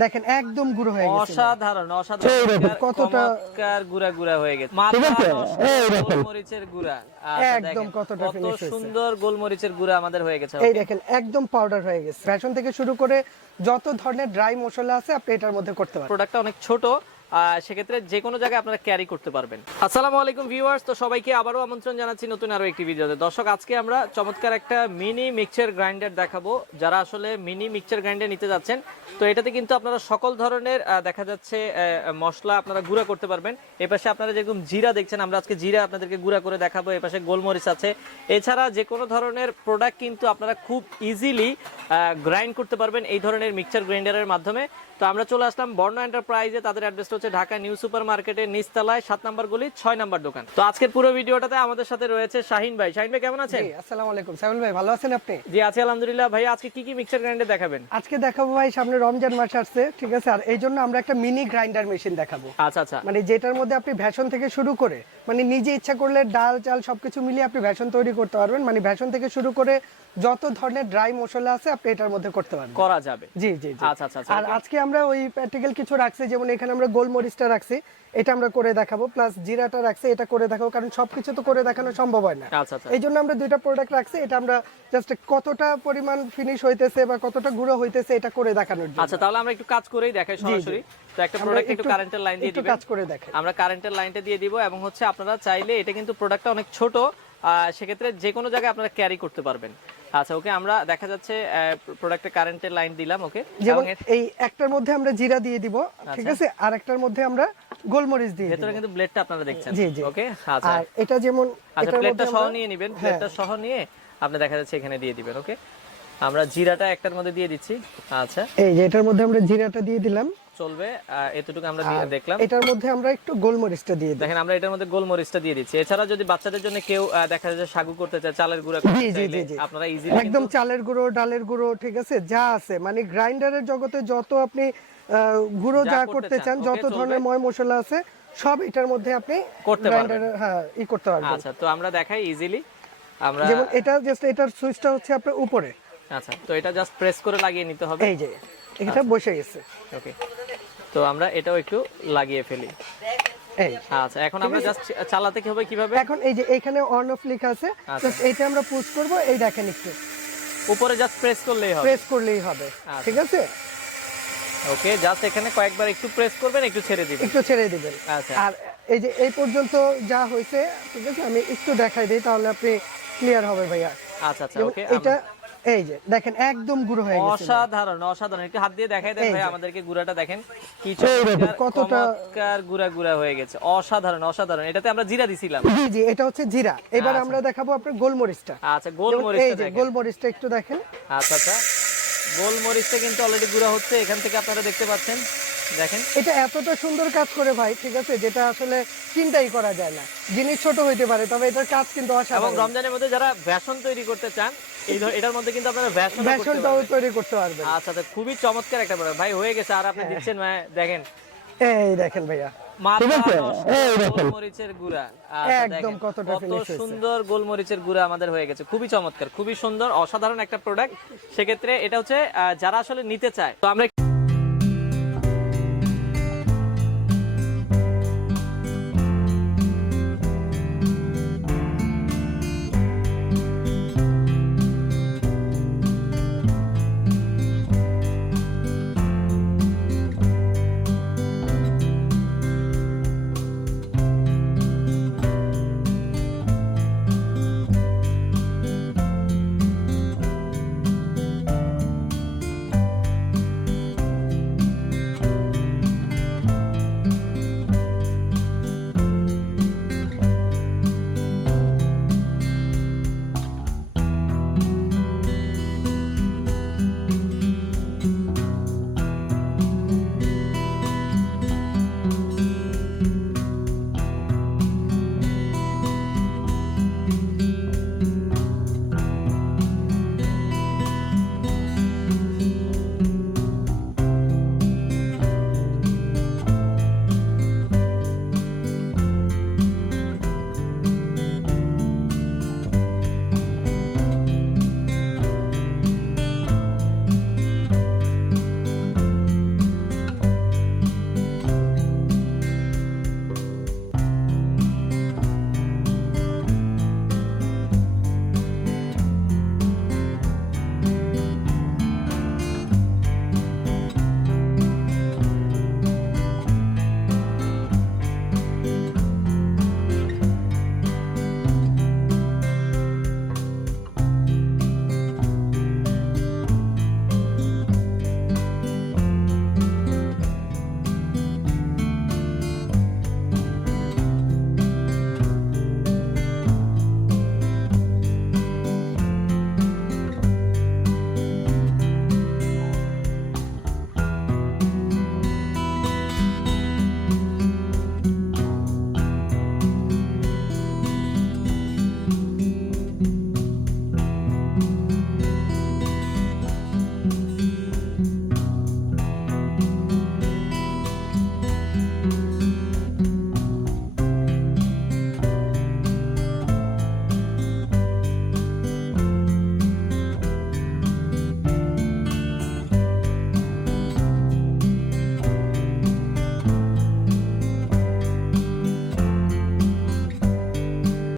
দেখেন একদম গুঁড়ো হয়ে গেছে, অসাধারণ অসাধারণ কতটা গুড়া গুড়া হয়ে গেছে, গোলমরিচের গুঁড়া একদম কতটা কত ফিনিশ হয়েছে। সুন্দর গোলমরিচের গুঁড়া আমাদের হয়ে গেছে। এই দেখেন একদম পাউডার হয়ে গেছে। বেসন থেকে শুরু করে যত ধরনের ড্রাই মশলা আছে আপনি এটার মধ্যে করতে পারেন। প্রোডাক্টটা অনেক ছোট, সেক্ষেত্রে যে কোনো জায়গায় আপনারা ক্যারি করতে পারবেন। আসসালামু আলাইকুম ভিউয়ার্স, তো সবাইকে আবারও আমন্ত্রণ জানাচ্ছি নতুন আরো একটি ভিডিওতে। দর্শক, আজকে আমরা চমৎকার একটা মিনি মিক্সচার গ্রাইন্ডার দেখাবো। যারা আসলে মিনি মিক্সচার গ্রাইন্ডার নিতে যাচ্ছেন, তো এটাতে কিন্তু আপনারা সকল ধরনের দেখা যাচ্ছে মশলা আপনারা গুঁড়া করতে পারবেন। এই পাশে আপনারা যেরকম জিরা দেখছেন, আমরা আজকে জিরা আপনাদেরকে গুঁড়া করে দেখাবো। এই পাশে গোলমরিচ আছে। এছাড়া যে কোনো ধরনের প্রোডাক্ট কিন্তু আপনারা খুব ইজিলি গ্রাইন্ড করতে পারবেন এই ধরনের মিক্সচার গ্রাইন্ডারের মাধ্যমে। তো আমরা চলে আসলাম বর্ণ এন্টারপ্রাইজে। তাদের অ্যাড্রেসটা হচ্ছে ঢাকা নিউ সুপার মার্কেটের নিচতলায় 7 নম্বর গলি 6 নম্বর দোকান। তো আজকের পুরো ভিডিওটাতে আমাদের সাথে রয়েছে শাহিন ভাই। শাহিন ভাই কেমন আছেন? জি আসসালামু আলাইকুম। সাইমন ভাই ভালো আছেন আপনি? জি আছি আলহামদুলিল্লাহ। ভাই আজকে কি কি মিক্সচার গ্রাইন্ডার দেখাবেন? আজকে দেখাবো ভাই, সামনে রমজান মাস আসছে, ঠিক আছে, আর এই জন্য আমরা একটা মিনি গ্রাইন্ডার মেশিন দেখাবো। আচ্ছা আচ্ছা, মানে যেটার মধ্যে আপনি ভেষন থেকে শুরু করে মানে নিজে ইচ্ছা করলে ডাল চাল সবকিছু মিলিয়ে আপনি ভেষন তৈরি করতে পারবেন। মানে ভেষন থেকে শুরু করে যত ধরনের ড্রাই মশলা আছে আপনি এটার মধ্যে করতে পারবেন, করা যাবে। জি জি জি। আচ্ছা আচ্ছা। আর আজকে আমরা ওই প্র্যাকটিক্যাল কিছু রাখছি, যেমন এখানে আমরা গোলমরিচটা রাখছি, এটা আমরা করে দেখাবো, প্লাস জিরাটা রাখছি, এটা করে দেখাবো, কারণ সবকিছু তো করে দেখানো সম্ভব হয় না। আচ্ছা আচ্ছা, এই জন্য আমরা দুইটা প্রোডাক্ট রাখছি। এটা আমরা জাস্ট কতটা পরিমাণ ফিনিশ হইতেছে বা কতটা গুঁড়ো হইতেছে এটা করে দেখানোর জন্য। আচ্ছা তাহলে আমরা একটু কাজ করেই দেখাই সরাসরি। তো একটা প্রোডাক্ট একটু কারেন্টের লাইন দিয়ে একটু দিবেন, কাজ করে দেখাই। আমরা কারেন্টের লাইনটা দিয়ে দিব। এবং হচ্ছে আপনারা চাইলে, এটা কিন্তু প্রোডাক্টটা অনেক ছোট, সেক্ষেত্রে যে কোনো জায়গায় আপনারা ক্যারি করতে পারবেন। আচ্ছা ওকে, আমরা দেখা যাচ্ছে প্রোডাক্টে কারেন্টের লাইন দিলাম। ওকে, যেমন এই একটার মধ্যে আমরা জিরা দিয়ে দিব, ঠিক আছে, আর একটার মধ্যে আমরা গোলমরিচ দিয়ে দিব। ভেতরে কিন্তু ব্লেডটা আপনারা দেখছেন। জি জি। ওকে আচ্ছা, আর এটা যেমন আচ্ছা এটার প্লেটটা মধ্যে সহ আমরা নিয়ে নেবেন, প্লেটটা সহ নিয়ে আপনি দেখা যাচ্ছে এখানে দিয়ে দিবেন। ওকে, আমরা জিরাটা একটার মধ্যে দিয়ে দিচ্ছি। আচ্ছা এই যে এটার মধ্যে আমরা জিরাটা দিয়ে দিলাম, চলবে, এতটুকু আমরা দেখলাম। এটার মধ্যে আমরা একটু গোলমরিচটা দিয়ে দিই। দেখেন আমরা এটার মধ্যে গোলমরিচটা দিয়ে দিচ্ছি। এছাড়া যদি বাচ্চাদের জন্য কেউ দেখা যাচ্ছে সাগু করতে চায়, চালের গুঁড়া করতে চাইলে আপনারা ইজিলি একদম চালের গুঁড়ো, ডালের গুঁড়ো, ঠিক আছে, যা আছে মানে গ্রাইন্ডারের জগতে যত আপনি গুঁড়ো যা করতে চান, যত ধরনের ময় মশলা আছে সব এটার মধ্যে আপনি করতে পারবেন। হ্যাঁ করতে পারবেন। আচ্ছা তো আমরা দেখাই ইজিলি। আমরা যেমন এটা জাস্ট এটার সুইচটা হচ্ছে আপনার উপরে। আচ্ছা তো এটা জাস্ট প্রেস করে লাগিয়ে নিতে হবে। এই যে এটা বসে গেছে। ওকে, তো আমরা এটাও একটু লাগিয়ে ফেলি। এই আচ্ছা এখন আমরা জাস্ট চালাতে কি হবে কিভাবে? এখন এই যে এখানে অন অফ লেখা আছে, জাস্ট এইটা আমরা পুশ করব। এই দেখেন একটু উপরে জাস্ট প্রেস করলেই হবে, প্রেস করলেই হবে, ঠিক আছে। ওকে, জাস্ট এখানে কয়েকবার একটু প্রেস করবেন, একটু ছেড়ে দিবেন, একটু ছেড়ে দিবেন। আচ্ছা, আর এই যে এই পর্যন্ত যা হয়েছে, ঠিক আছে, আমি একটু দেখাই দিই তাহলে আপনি ক্লিয়ার হবে ভাইয়া। আচ্ছা আচ্ছা ওকে, এটা এই যে দেখেন একদম গুঁড়ো হয়ে গেছে। অসাধারণ অসাধারণ, একটু হাত দিয়ে দেখাই দেন ভাই আমাদেরকে গুঁড়াটা দেখেন কি কতটা গুঁড়া গুঁড়া হয়ে গেছে। অসাধারণ অসাধারণ। এটাতে আমরা জিরা দিছিলাম। জি জি, এটা হচ্ছে জিরা। এবার আমরা দেখাবো আপনার গোলমরিচটা। আচ্ছা গোলমরিচটা এই যে দেখেন, গোলমরিচটা একটু দেখেন। আচ্ছা আচ্ছা, গোলমরিচটা কিন্তু অলরেডি গুঁড়া হচ্ছে, এখান থেকে আপনারা দেখতে পাচ্ছেন। দেখেন এটা এতটা সুন্দর কাজ করে ভাই, ঠিক আছে, যেটা আসলে চিন্তাই করা যায় না। জিনিস ছোট হইতে পারে, তবে এটার কাজ কিন্তু এবং অসাধারণ। রমজানের মধ্যে যারা বেসন তৈরি করতে চান, এটার মধ্যে কিন্তু আপনারা বেসনটাও তৈরি করতে পারবেন। আচ্ছা তো খুবই চমৎকার একটা প্রোডাক্ট ভাই, হয়ে গেছে। আর আপনি দিচ্ছেন দেখেন, এই দেখেন ভাইয়া, গোলমরিচের গুঁড়া একদম কতটা সুন্দর গোলমরিচের গুঁড়া আমাদের হয়ে গেছে। খুবই চমৎকার, খুবই সুন্দর, অসাধারণ একটা প্রোডাক্ট। সেক্ষেত্রে এটা হচ্ছে যারা আসলে নিতে চায়, তো আমরা